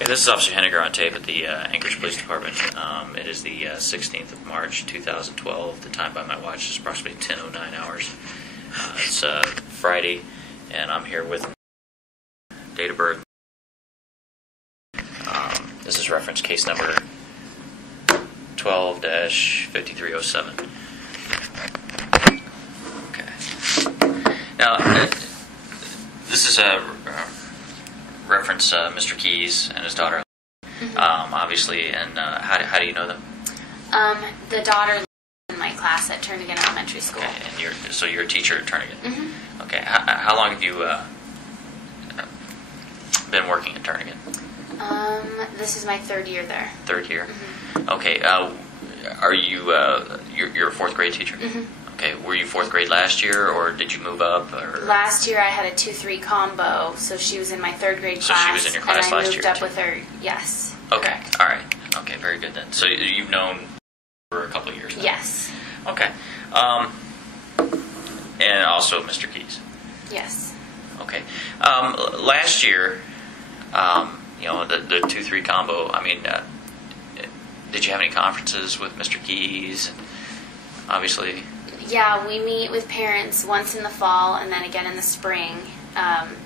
Okay, this is Officer Henniger on tape at the Anchorage Police Department. It is the 16th of March, 2012. The time by my watch is approximately 10:09 hours. It's Friday, and I'm here with date of birth. This is reference case number 12-5307. Okay. Now, this is a reference Mr. Keys and his daughter, obviously, and how do you know them? The daughter lives in my class at Turnagain Elementary School. Okay, and so you're a teacher at Turnagain? Mm-hmm. Okay, how long have you been working at Turnagain? This is my third year there. Third year? Mm-hmm. Okay, are you, you're a fourth grade teacher? Mm-hmm. Okay, were you fourth grade last year, or did you move up? Or? Last year I had a 2-3 combo, so she was in my third grade class. So she was in your class last year, and I moved up too? with her, yes. Okay, correct. all right. Okay, very good then. So you've known for a couple of years now? Yes. Okay. And also Mr. Keys? Yes. Okay. Last year, the 2-3 combo, I mean, did you have any conferences with Mr. Keys? Obviously. Yeah, we meet with parents once in the fall and then again in the spring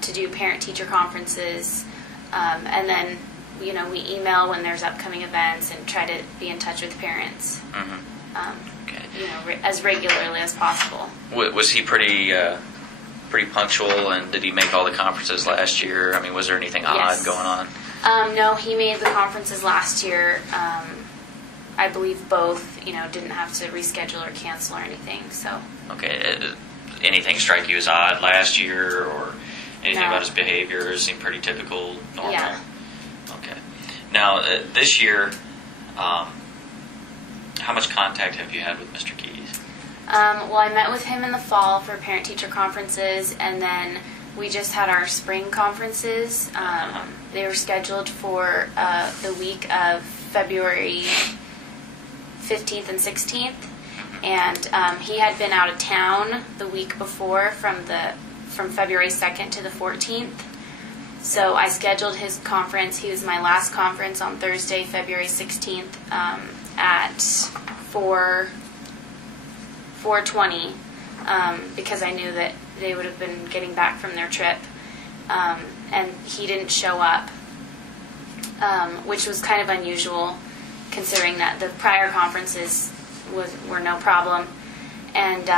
to do parent-teacher conferences. And then, we email when there's upcoming events and try to be in touch with parents. Mm-hmm. Okay. As regularly as possible. Was he pretty punctual, and did he make all the conferences last year? I mean, was there anything odd going on? No, he made the conferences last year. I believe both, didn't have to reschedule or cancel or anything, so. Okay. Anything strike you as odd last year, or anything about his behavior seemed pretty typical, normal? Yeah. Okay. Now, this year, how much contact have you had with Mr. Keys? Well, I met with him in the fall for parent-teacher conferences, and then we just had our spring conferences. They were scheduled for the week of February 15th and 16th, and he had been out of town the week before from February 2nd to the 14th. So I scheduled his conference. He was my last conference on Thursday, February 16th at 4:20 because I knew that they would have been getting back from their trip, and he didn't show up, which was kind of unusual considering that the prior conferences were no problem. And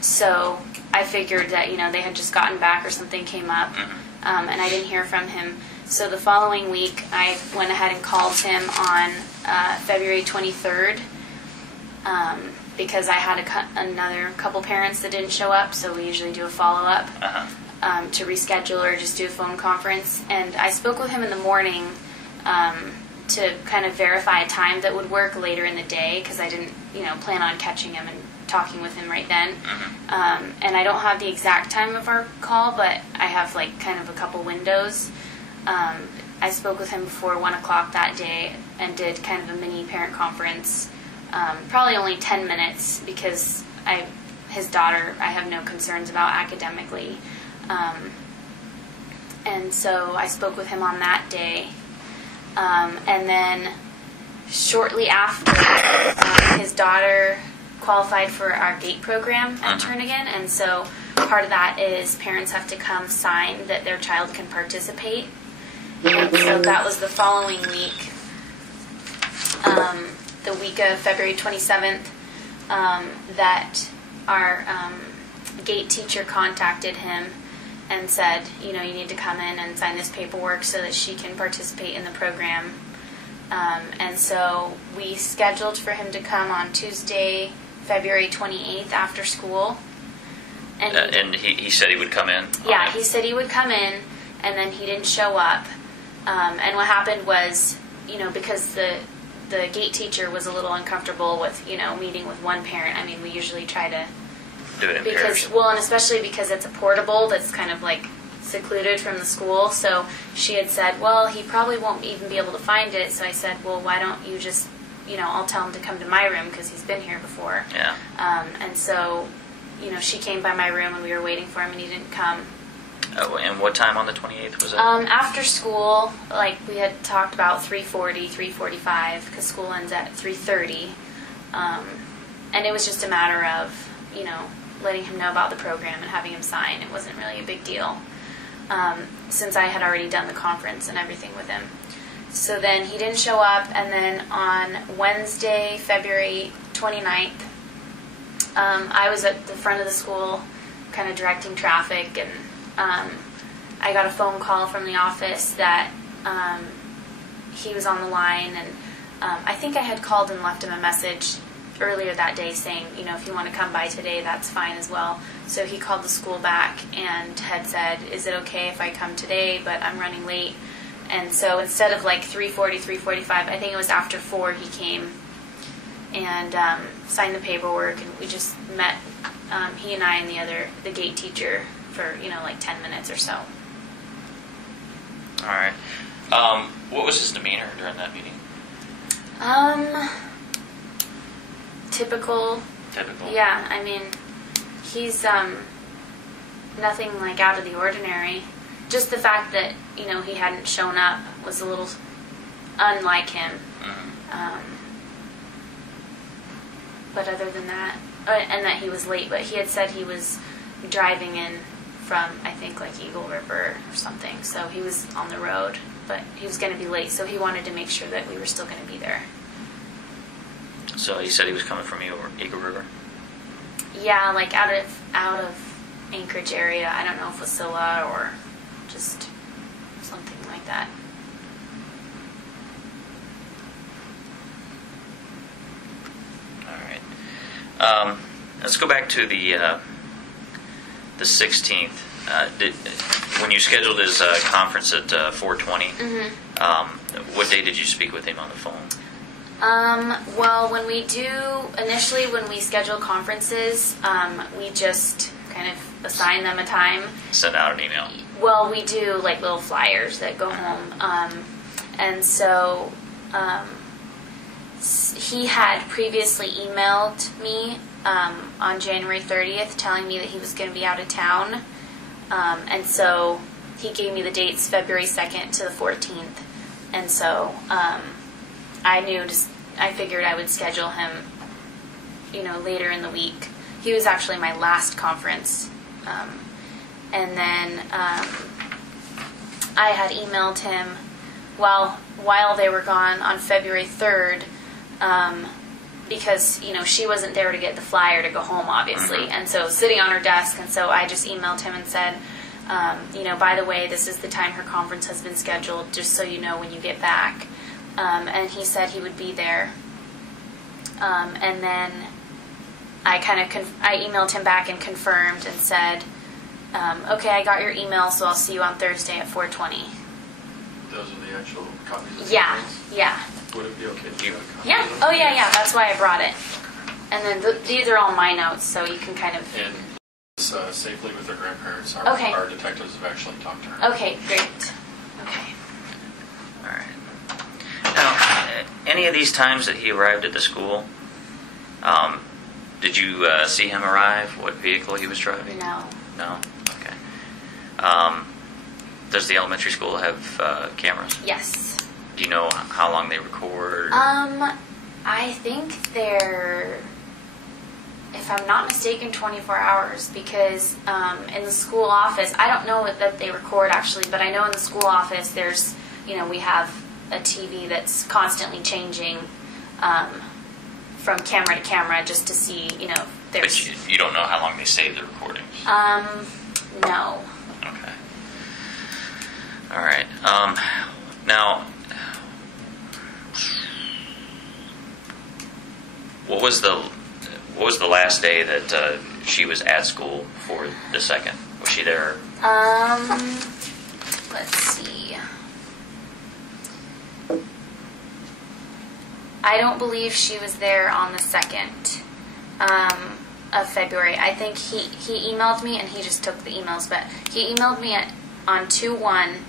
so I figured that they had just gotten back or something came up, and I didn't hear from him. So the following week I went ahead and called him on February 23rd because I had another couple parents that didn't show up, so we usually do a follow-up to reschedule or just do a phone conference. And I spoke with him in the morning to kind of verify a time that would work later in the day because I didn't plan on catching him and talking with him right then. And I don't have the exact time of our call, but I have kind of a couple windows. I spoke with him before 1 o'clock that day and did kind of a mini parent conference, probably only 10 minutes because his daughter I have no concerns about academically. And so I spoke with him on that day. And then shortly after, his daughter qualified for our GATE program at Turnagain, and so part of that is parents have to come sign that their child can participate. And so that was the following week, the week of February 27th, that our GATE teacher contacted him and said, you need to come in and sign this paperwork so that she can participate in the program. And so we scheduled for him to come on Tuesday, February 28th after school. And he said he would come in? Yeah, he said he would come in, and then he didn't show up. And what happened was, because the GATE teacher was a little uncomfortable with, meeting with one parent. I mean, we usually try to do it in pairs. Well, and especially because it's a portable that's kind of secluded from the school. So she had said, well, he probably won't even be able to find it. So I said, well, why don't you just, I'll tell him to come to my room because he's been here before. Yeah. And so, she came by my room and we were waiting for him and he didn't come. Oh, and what time on the 28th was it? After school, like we had talked about 3:40, 3:45, because school ends at 3:30. And it was just a matter of, letting him know about the program and having him sign. It wasn't really a big deal, since I had already done the conference and everything with him. So then he didn't show up, and then on Wednesday, February 29th, I was at the front of the school kind of directing traffic, and I got a phone call from the office that he was on the line, and I think I had called and left him a message earlier that day saying, if you want to come by today, that's fine as well. So he called the school back and had said, is it okay if I come today, but I'm running late? And so instead of like 3:40, 3:45, I think it was after 4 he came and signed the paperwork, and we just met, he and I and the gate teacher for, like 10 minutes or so. All right. What was his demeanor during that meeting? Typical. Typical? Yeah, I mean, he's nothing like out of the ordinary. Just the fact that, he hadn't shown up was a little unlike him. Mm-hmm. But other than that, and that he was late, but he had said he was driving in from, I think, like Eagle River or something. So he was on the road, but he was going to be late, so he wanted to make sure that we were still going to be there. So he said he was coming from Eagle River? Yeah, like out of Anchorage area. I don't know if Wasilla or just something like that. All right. Let's go back to the 16th. When you scheduled his conference at 4:20, Mm-hmm. What day did you speak with him on the phone? Well, when we schedule conferences, we just kind of assign them a time. Send out an email. Well, we do like little flyers that go home. And so he had previously emailed me on January 30th telling me that he was going to be out of town. And so he gave me the dates February 2nd to the 14th. And so I figured I would schedule him, later in the week. He was actually my last conference. And then I had emailed him while they were gone on February 3rd, because, she wasn't there to get the flyer to go home, obviously. Mm-hmm. And so it was sitting on her desk, and so I just emailed him and said, by the way, this is the time her conference has been scheduled, just so you know when you get back. And he said he would be there. And then I emailed him back and confirmed and said, okay, I got your email, so I'll see you on Thursday at 4:20. Those are the actual copies of the Yeah, conference? yeah. Would it be okay to have a copy? Yeah, of oh them? yeah, that's why I brought it. And then these are all my notes, so you can kind of... And safely with their grandparents. Okay. Our detectives have actually talked to her. Okay, great. Okay. All right. Now, any of these times that he arrived at the school, did you see him arrive? What vehicle he was driving? No. No? Okay. Does the elementary school have cameras? Yes. Do you know how long they record? I think they're, if I'm not mistaken, 24 hours, because in the school office, I don't know that they record actually, but I know in the school office there's, we have a TV that's constantly changing from camera to camera just to see, there's... But you don't know how long they save the recordings? No. Okay. All right. Now, what was the last day that she was at school for the second? Was she there? Let's see. I don't believe she was there on the 2nd of February. I think he emailed me, and he just took the emails, but he emailed me on 2/1,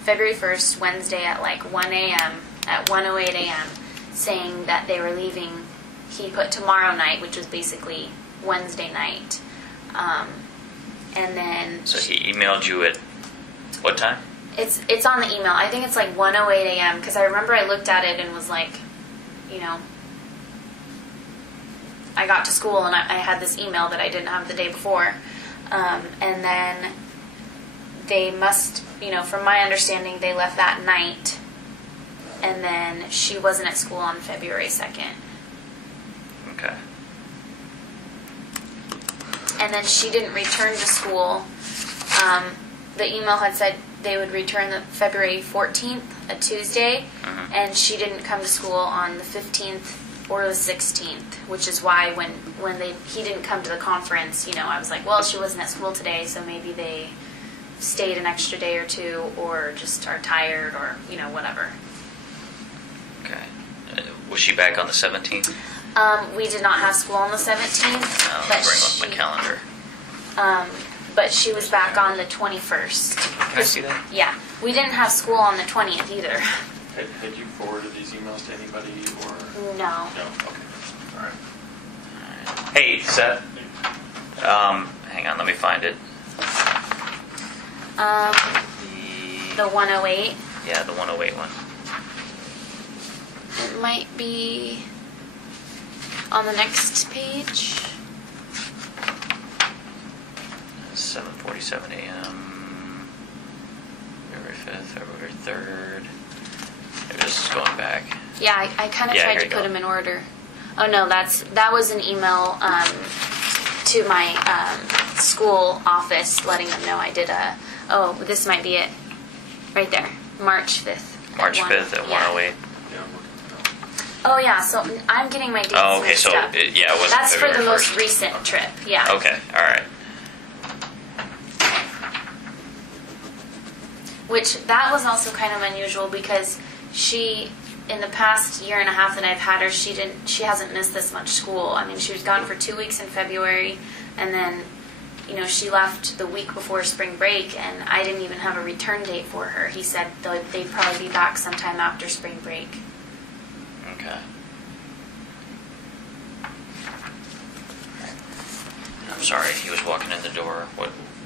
February 1st, Wednesday at like 1 a.m., at 1:08 a.m., saying that they were leaving. He put tomorrow night, which was basically Wednesday night. and then So he emailed you at what time? it's on the email. I think it's like 1:08 a.m. because I remember I looked at it and was like, you know, I got to school and I had this email that I didn't have the day before, and then they must, you know, from my understanding, they left that night, and then she wasn't at school on February 2nd. Okay. And then she didn't return to school. The email had said they would return the February 14th, a Tuesday, and she didn't come to school on the 15th or the 16th, which is why when he didn't come to the conference, you know, I was like, well, she wasn't at school today, so maybe they stayed an extra day or two, or just are tired, or, you know, whatever. Okay. Was she back on the 17th? We did not have school on the 17th. I'll bring up my calendar. But she was back on the 21st. Can I see that? Yeah. We didn't have school on the 20th either. Had you forwarded these emails to anybody or? No. No. Okay. All right. Hey, Seth. Hang on, let me find it. The 108. Yeah, the 108 one. It might be on the next page. 7:47 a.m. February 5th, February 3rd. Maybe this is going back. Yeah, I kind of Yeah, tried here to you put go. them in order. Oh no, that was an email to my school office letting them know I did a. Oh, this might be it. Right there, March 5th. March 5th at 1:08. Yeah, I'm looking at Oh yeah, so I'm getting my dates Oh, okay, mixed so up. it wasn't That's for the February most 1st. recent trip. Yeah. Okay, all right. Which that was also kind of unusual because she, in the past year and a half that I've had her, she hasn't missed this much school. I mean, she was gone for 2 weeks in February, and then, you know, she left the week before spring break, and I didn't even have a return date for her. He said they'd probably be back sometime after spring break. Okay. I'm sorry, he was walking in the door.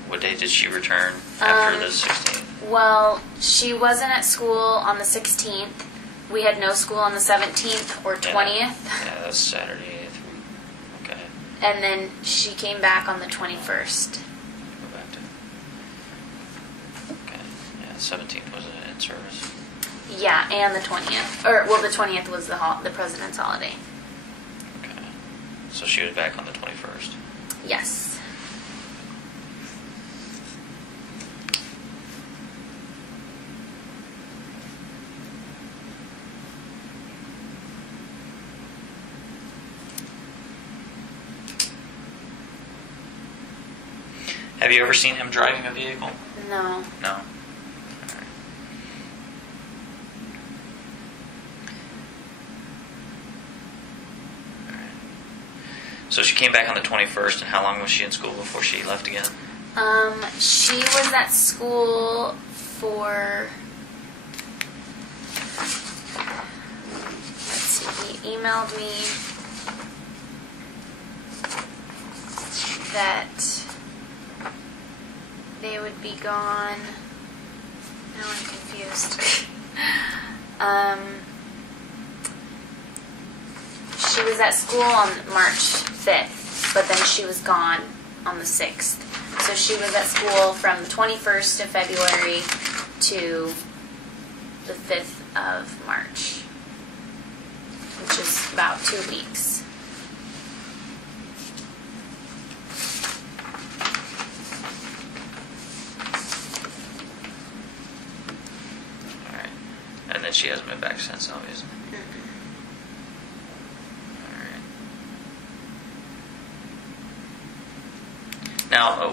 What day did she return after the 16th? Well, she wasn't at school on the 16th. We had no school on the 17th or 20th. Yeah, that's Saturday. Okay. And then she came back on the 21st. Go back to. Okay. Yeah, 17th was in service. Yeah, and the 20th. Or, well, the 20th was the President's holiday. Okay. So she was back on the 21st. Yes. Have you ever seen him driving a vehicle? No. No. All right. All right. So she came back on the 21st, and how long was she in school before she left again? She was at school for. Let's see. He emailed me that they would be gone. Now I'm confused. She was at school on March 5th, but then she was gone on the 6th. So she was at school from the 21st of February to the 5th of March, which is about 2 weeks. All right. And then she hasn't been back since, obviously. All right. Now,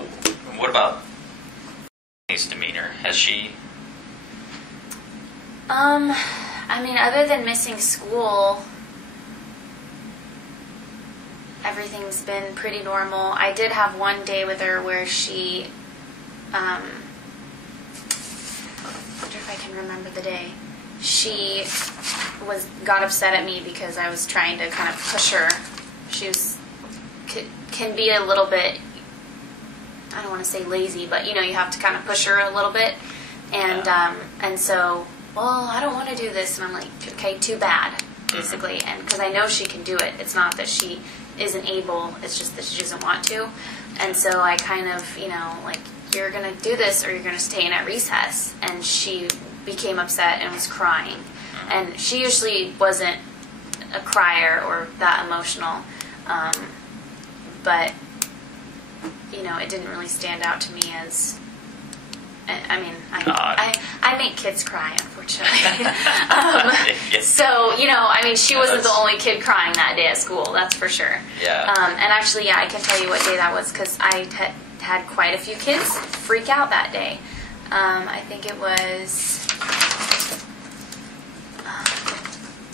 what about his demeanor? Has she? I mean, other than missing school, everything's been pretty normal. I did have one day with her where she, I wonder if I can remember the day. She got upset at me because I was trying to kind of push her. She can be a little bit I don't want to say lazy, but you have to kind of push her a little bit. And so, well, I don't want to do this. And I'm like, okay, too bad, basically. Mm-hmm. And because I know she can do it. It's not that she isn't able. It's just that she doesn't want to. And so I kind of, like, you're going to do this or you're going to stay in at recess. And she became upset and was crying. Mm-hmm. And she usually wasn't a crier or that emotional. But, it didn't really stand out to me as... I mean, I make kids cry, unfortunately. So, I mean, she wasn't the only kid crying that day at school, that's for sure. Yeah. And actually, I can tell you what day that was because I had quite a few kids freak out that day. I think it was...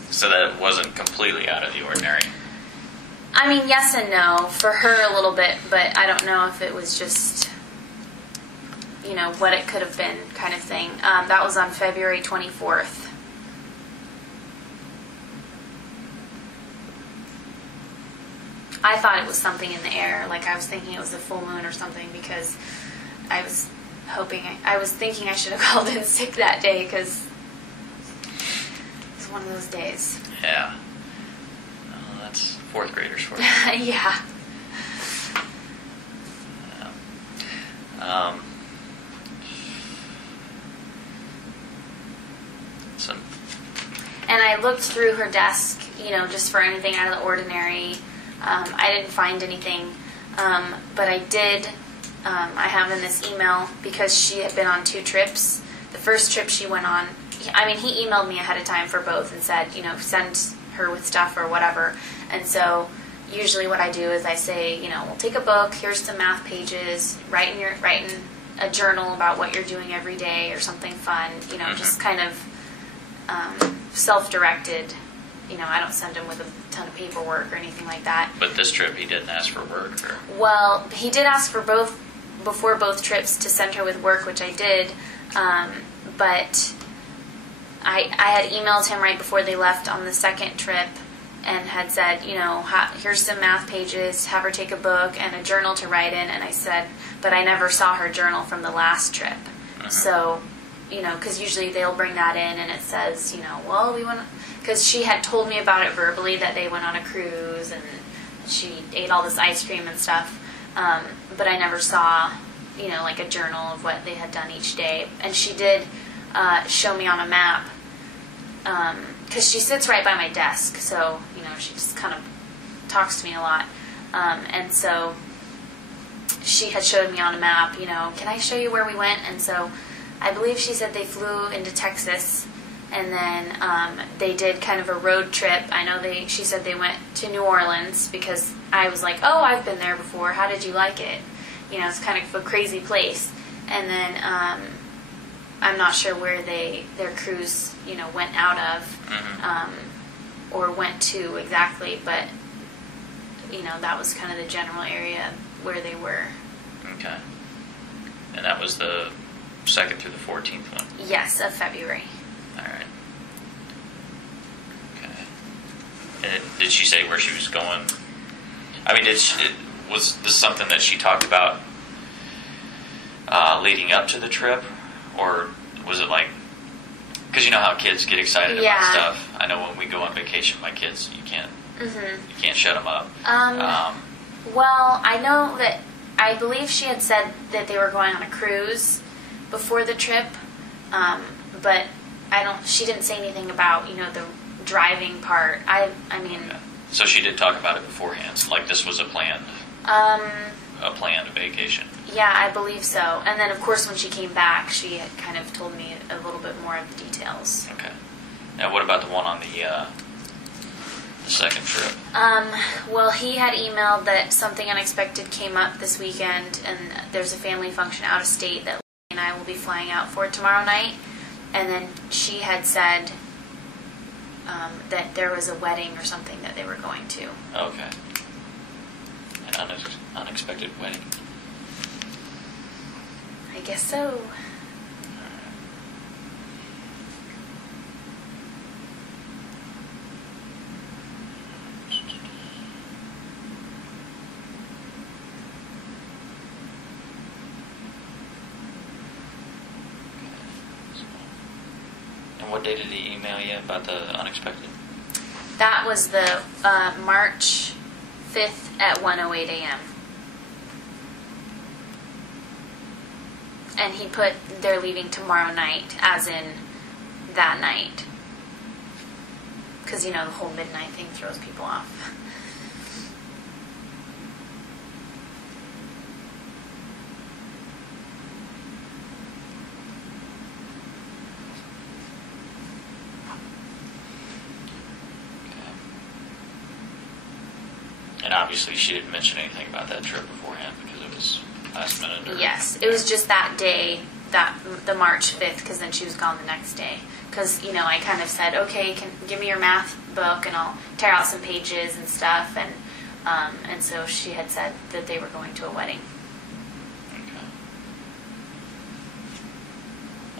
So that wasn't completely out of the ordinary. I mean, yes and no. For her, a little bit, but I don't know if it was just... what it could have been kind of thing. That was on February 24th. I thought it was something in the air. Like, I was thinking it was a full moon or something because I was thinking I should have called in sick that day because it was one of those days. Yeah. Oh, that's fourth graders for you. Yeah. And I looked through her desk, just for anything out of the ordinary. I didn't find anything. But I did, I have in this email, because she had been on 2 trips. The first trip she went on, he emailed me ahead of time for both and said, send her with stuff or whatever. And so usually what I do is I say, we'll take a book, here's some math pages, write in a journal about what you're doing every day or something fun, just kind of self-directed. I don't send him with a ton of paperwork or anything like that. But this trip he didn't ask for work? Or? Well, he did ask for before both trips to send her with work, which I did. But I had emailed him right before they left on the second trip and had said, here's some math pages, have her take a book and a journal to write in. And I said, but I never saw her journal from the last trip. Uh-huh. So, because usually they'll bring that in and it says, well, we went... Because she had told me about it verbally, that they went on a cruise and she ate all this ice cream and stuff. But I never saw, like a journal of what they had done each day. And she did show me on a map, because she sits right by my desk. So, she just kind of talks to me a lot. And so she had showed me on a map, can I show you where we went? And so I believe she said they flew into Texas. And then they did kind of a road trip. I know she said they went to New Orleans because I was like, oh, I've been there before. How did you like it? It's kind of a crazy place. And then I'm not sure where their cruise, went out of, mm-hmm. Or went to exactly. But, that was kind of the general area where they were. Okay. And that was the 2nd through the 14th one? Yes, of February. All right. Okay. And did she say where she was going? I mean, was this something that she talked about leading up to the trip? Or was it like... Because you know how kids get excited about stuff. I know when we go on vacation, my kids, you can't shut them up. Well, I know that... I believe she had said that they were going on a cruise before the trip. But... she didn't say anything about, the driving part. I mean... Okay. So she did talk about it beforehand, like this was a planned vacation. Yeah, I believe so. And then, of course, when she came back, she had kind of told me a little bit more of the details. Okay. Now, what about the one on the second trip? Well, he had emailed that something unexpected came up this weekend, and there's a family function out of state that Lee and I will be flying out for tomorrow night. And then she had said that there was a wedding or something that they were going to. Okay. An unexpected wedding. I guess so. And what day did he email you about the unexpected? That was the March 5th at 1:08 a.m. And he put they're leaving tomorrow night, as in that night. Because, the whole midnight thing throws people off. And obviously she didn't mention anything about that trip beforehand because it was last minute. Or... Yes, it was just that day, the March 5th, because then she was gone the next day. Because, I kind of said, okay, give me your math book and I'll tear out some pages and stuff. And so she had said that they were going to a wedding.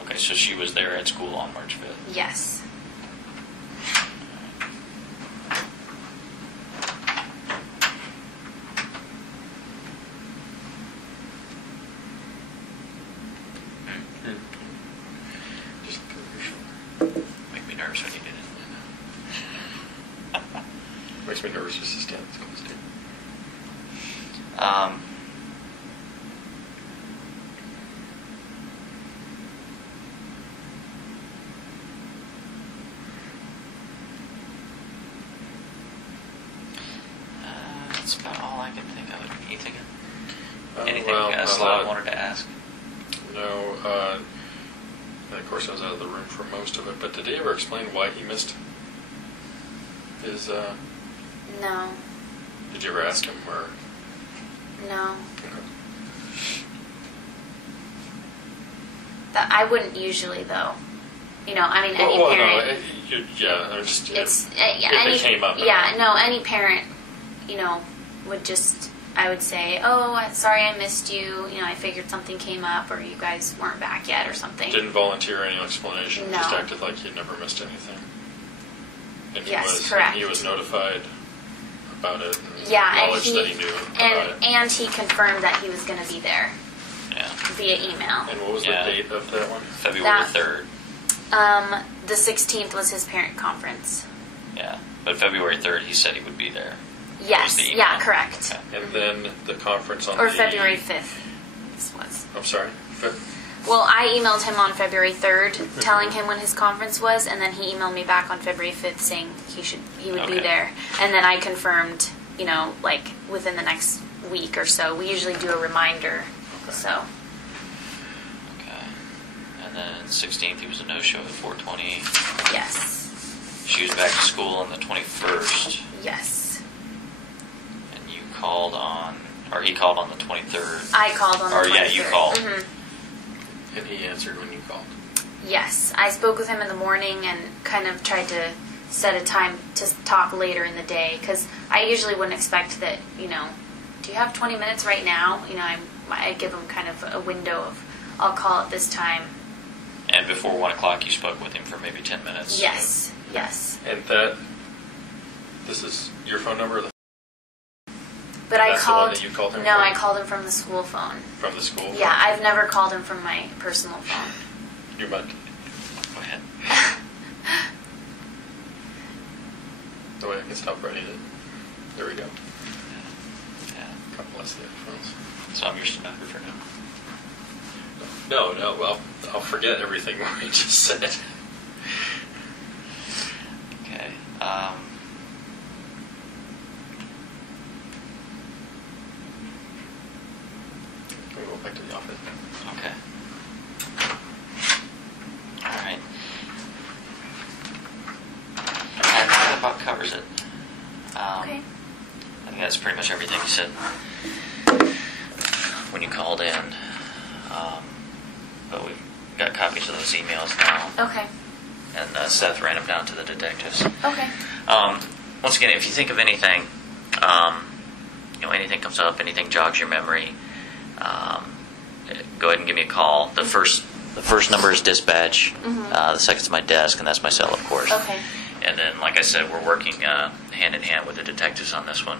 Okay, so she was there at school on March 5th? Yes. Make me nervous when you did it. Makes me nervous just to stand this close to. That's about all I can think of. Can you think of anything Well, else I wanted to ask? No, and of course I was out of the room for most of it, but did he ever explain why he missed his, No. did you ever ask him, or? No. Okay. I wouldn't usually, though. Any Well, parent. no, yeah, I just, It's it came up. any parent, would just, I would say, oh, sorry I missed you. I figured something came up, or you guys weren't back yet, or something. Didn't volunteer any explanation. No. Just acted like he'd never missed anything. And Yes, correct. And he was notified about it. And Yeah, and acknowledged that he knew about it. and he confirmed that he was going to be there Yeah. via email. And what was the date of that one? February 3rd. The 16th was his parent conference. Yeah. But February 3rd, he said he would be there. Yes, the email. yeah, correct. Okay. And then the conference on Or the... February 5th. This was. I'm sorry? Well, I emailed him on February 3rd, telling him when his conference was, and then he emailed me back on February 5th saying he would be Okay. there. And then I confirmed, within the next week or so. We usually do a reminder. Okay. So, Okay. And then 16th, he was a no-show at 4:20. yes. She was back to school on the 21st. Yes. And you called on... Or he called on the 23rd. I called on the 23rd. Or, yeah, you called. Mhm. And he answered when you called. Yes. I spoke with him in the morning and kind of tried to set a time to talk later in the day, because I usually wouldn't expect that, do you have 20 minutes right now? I give him kind of a window of, I'll call at this time. And before 1 o'clock, you spoke with him for maybe 10 minutes. Yes. Yes. And this is your phone number? But I That's the called. one that you called him No, from? I called him from the school phone. From the school? Yeah, I've never called him from my personal phone. You might. Go ahead. The way I can stop writing it. There we go. Yeah. God bless the headphones. So I'm your stenographer now. No, well, I'll forget everything we just said. Okay. Can we go back to the office? Okay. All right. That about covers it. Okay. I think that's pretty much everything you said when you called in. But we've got copies of those emails now, Okay. and Seth ran them down to the detectives. Okay. Once again, if you think of anything, anything comes up, anything jogs your memory, go ahead and give me a call. The first number is dispatch. The second's my desk, and that's my cell, of course. Okay. And then, like I said, we're working hand in hand with the detectives on this one.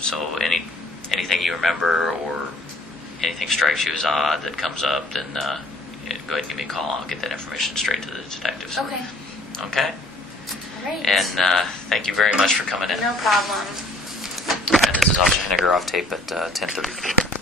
So anything you remember or anything strikes you as odd that comes up, then go ahead and give me a call. I'll get that information straight to the detectives. Okay. Okay? All right. And thank you very much for coming in. No problem. And this is Officer Henniger off tape at 10:34.